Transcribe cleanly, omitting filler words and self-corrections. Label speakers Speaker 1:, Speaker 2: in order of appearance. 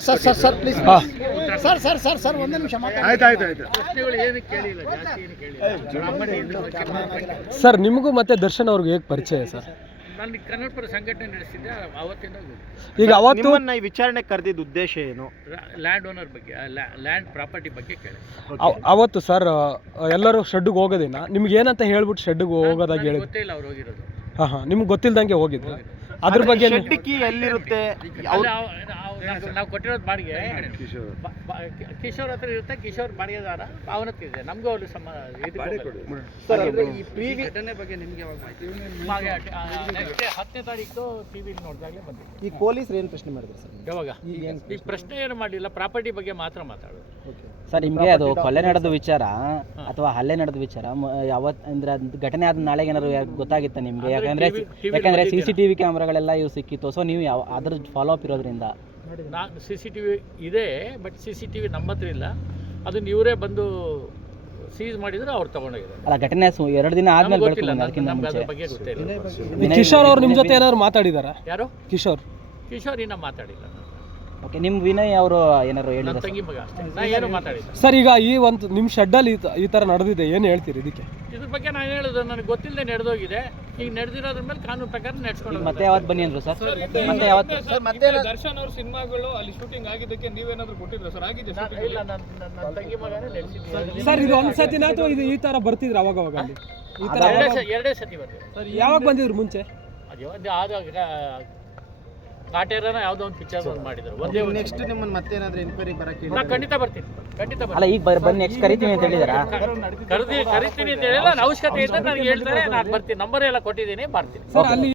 Speaker 1: Sir please sir ಒಂದೇ ನಿಮಿಷ
Speaker 2: sir ನಿಮಗೂ ಮತ್ತೆ ದರ್ಶನ್ ಅವ್ರಿಗೆ ಹೇಗೆ ಪರಿಚಯ ಸರ್?
Speaker 3: ನಾನು ಕನ್ನಡಪರ ಸಂಘಟನೆ ನಡೆಸಿದ್ದೆ ಅವತ್ತಿಂದ.
Speaker 2: ಈಗ ಅವತ್ತು
Speaker 1: ಈ ವಿಚಾರಣೆ ಕರೆದಿದ್ದ ಉದ್ದೇಶ ಏನು?
Speaker 3: ಲ್ಯಾಂಡ್ ಓನರ್ ಬಗ್ಗೆ, ಲ್ಯಾಂಡ್ ಪ್ರಾಪರ್ಟಿ ಬಗ್ಗೆ ಕೇಳಿ.
Speaker 2: ಅವತ್ತು ಸರ್ ಎಲ್ಲರೂ ಶೆಡ್ಗೆ ಹೋಗೋದಿನ ನಿಮ್ಗೆ ಏನಂತ ಹೇಳ್ಬಿಟ್ಟು ಶೆಡ್ಗೆ ಹೋಗೋದಾಗ ಹೇಳಿ?
Speaker 3: ಗೊತ್ತೇ ಇಲ್ಲ ಅವ್ರು ಹೋಗಿರೋದು.
Speaker 2: ಹಾಂ ನಿಮ್ಗೆ ಗೊತ್ತಿಲ್ದಂಗೆ ಹೋಗಿದ್ರು. ಅದ್ರ ಬಗ್ಗೆ
Speaker 1: ಕೀ ಎಲ್ಲಿರುತ್ತೆ?
Speaker 3: ನಾವು ಕೊಟ್ಟಿರೋದು ಬಾಡಿಗೆ ಕಿಶೋರ್ ಹತ್ರ ಇರುತ್ತೆ. ಕಿಶೋರ್ ಬಾಡಿಗೆದಾರ ಅವನತ್ರ ಇದೆ. ನಮಗೂ ಅವ್ರಿಗೆ ಘಟನೆ ಬಗ್ಗೆ ನಿಮ್ಗೆ ಯಾವಾಗ ಮಾಹಿತಿ? 10ನೇ ತಾರೀಕು ಟಿವಿಲಿ ನೋಡಿದಾಗಲೇ ಬಂದಿದೆ.
Speaker 1: ಈ ಪೊಲೀಸರು ಏನು ಪ್ರಶ್ನೆ ಮಾಡಿದ್ರು ಸರ್?
Speaker 3: ಯಾವಾಗ ಈಗ ಪ್ರಶ್ನೆ ಏನು ಮಾಡಲಿಲ್ಲ, ಪ್ರಾಪರ್ಟಿ ಬಗ್ಗೆ ಮಾತ್ರ ಮಾತಾಡೋದು.
Speaker 4: ಸರ್ ನಿಮಗೆ ಅದು ಕೊಲೆ ನಡೆದ ವಿಚಾರ ಅಥವಾ ಹಲ್ಲೆ ನಡೆದ ವಿಚಾರ ಯಾವತ್ತು ಅಂದ್ರೆ ಘಟನೆ ಆದ ನಾಳೆಗೆ ಏನಾದ್ರು ಗೊತ್ತಾಗಿತ್ತ ನಿಮಗೆ? ಯಾಕಂದ್ರೆ CCTV ಕ್ಯಾಮ್ರಾಗಳೆಲ್ಲ ಇವು ಸಿಕ್ಕಿತ್ತು. ಸೊ ನೀವು ಯಾವ ಅದ್ರ ಫಾಲೋ ಅಪ್ ಇರೋದ್ರಿಂದ
Speaker 3: CCTV ಇದೆ, ಬಟ್ CCTV ನಮ್ಮ ಹತ್ರ ಇಲ್ಲ. ಅದನ್ನ ಇವರೇ ಬಂದು ಸೀಸ್ ಮಾಡಿದ್ರೆ ಅವ್ರು ತಗೊಂಡೋಗಿದ್ದಾರೆ.
Speaker 4: ಅಲ್ಲ ಘಟನೆ 2 ದಿನ ಆದ್ಮೇಲೆ
Speaker 3: ಗೊತ್ತಿಲ್ಲ, ಅದ್ರ ಬಗ್ಗೆ ಗೊತ್ತಿಲ್ಲ.
Speaker 2: ಕಿಶೋರ್ ಅವ್ರು ನಿಮ್ಮ ಜೊತೆ ಏನಾದ್ರು ಮಾತಾಡಿದಾರ?
Speaker 3: ಯಾರು?
Speaker 2: ಕಿಶೋರ್
Speaker 3: ಇನ್ನೂ ಮಾತಾಡಿಲ್ಲ.
Speaker 4: ಓಕೆ, ನಿಮ್ಮ ವಿನಯ್ ಅವರು ಏನಾರು
Speaker 3: ನನ್ನ
Speaker 4: ಹೇಳಿದ್ರು?
Speaker 3: ತಂಗಿ ಮಗ ಅಷ್ಟೇ, ನಾ ಏನು ಮಾತಾಡಿಲ್ಲ.
Speaker 2: ಸರ್ ಈಗ ಈ ಒಂದು ನಿಮ್ಮ ಶೆಡ್ಡಲ್ಲಿ ಈ ಥರ ನಡೆದಿದೆ, ಏನು ಹೇಳ್ತೀರಿ ಇದಕ್ಕೆ?
Speaker 3: ಇದ್ರ ಬಗ್ಗೆ ನಾನು ಹೇಳೋದು ನನಗೆ ಗೊತ್ತಿಲ್ಲದೆ ನಡೆದೋಗಿದೆ. ಈಗ ನಡೆದಿರೋದ್ರ ಮೇಲೆ ಕಾನೂನು ಪ್ರಕಾರ ನಡೆಸ್ಕೊಂಡು
Speaker 4: ಮತ್ತೆ ಯಾವತ್ತು ಬನ್ನಿ ಅಂದ್ರು ಸರ್? ಮತ್ತೆ ಯಾವತ್ತು?
Speaker 5: ದರ್ಶನ್ ಅವ್ರ ಸಿನಿಮಾಗಳು ಅಲ್ಲಿ ಶೂಟಿಂಗ್ ಆಗಿದ್ದಕ್ಕೆ ನೀವೇನಾದ್ರೂ ಕೊಟ್ಟಿದ್ರ ಸರ್? ಆಗಿದೆ
Speaker 3: ಇಲ್ಲ, ನನ್ನ ತಂಗಿ ಮಗನೇ ನಡೆಸಿದ್ದೀನಿ.
Speaker 2: ಸರ್ ಇದು ಒಂದು ಸತಿನ ಅಥವಾ ಇದು ಈ ಥರ ಬರ್ತಿದ್ರು ಅವಾಗ ಅಲ್ಲಿ? ಈ ಥರ
Speaker 3: ಎರಡೇ ಸತಿ ಬರ್ತೀವಿ.
Speaker 2: ಯಾವಾಗ ಬಂದಿದ್ರು ಮುಂಚೆ?
Speaker 3: ಕಾಟೇರನ ಯಾವುದೋ ಒಂದು ಪಿಕ್ಚರ್ ಮಾಡಿದ್ರು. ಒಂದೇ
Speaker 1: ನೆಕ್ಸ್ಟ್ ನಿಮ್ಮನ್ನ ಮತ್ತೇನಾದ್ರೂ ಎನ್ಕ್ವೈರಿ ಬರಕ್ಕೆ?
Speaker 3: ನಾ ಖಂಡಿತ ಬರ್ತೀನಿ.
Speaker 4: ಅಲ್ಲ ಈಗ ಬನ್ನಿ ನೆಕ್ಸ್ಟ್ ಕರಿತೀನಿ ಅಂತ ಹೇಳಿದಾರಾ?
Speaker 3: ಕರಿತೀನಿ ಅಂತ ಹೇಳಿಲ್ಲ. ನನ್ನ ಅವಶ್ಯಕತೆ ಇದ್ದರೆ ನನಗೆ ಹೇಳ್ತಾರೆ, ನಾನು ಬರ್ತೀನಿ. ನಂಬರ್ ಎಲ್ಲ ಕೊಟ್ಟಿದ್ದೀನಿ, ಬರ್ತೀನಿ.
Speaker 2: ಸರ್ ಅಲ್ಲಿ